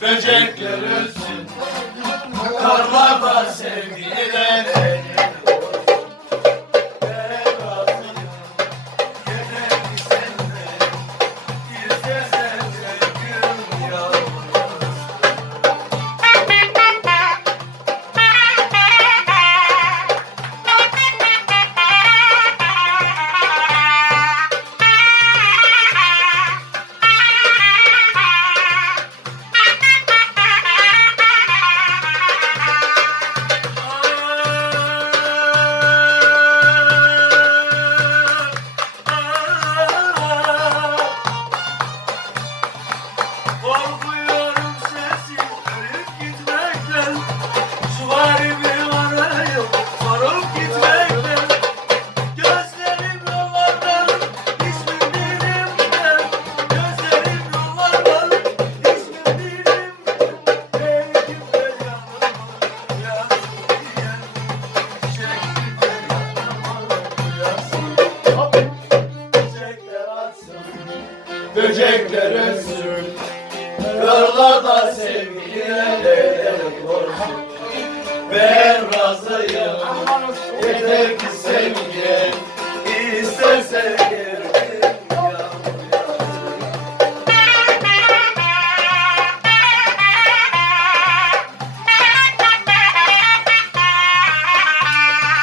böcekleriz. böcekler ölsün Yollarda sevgilere korsun. Ben razıyım Yeter ki sen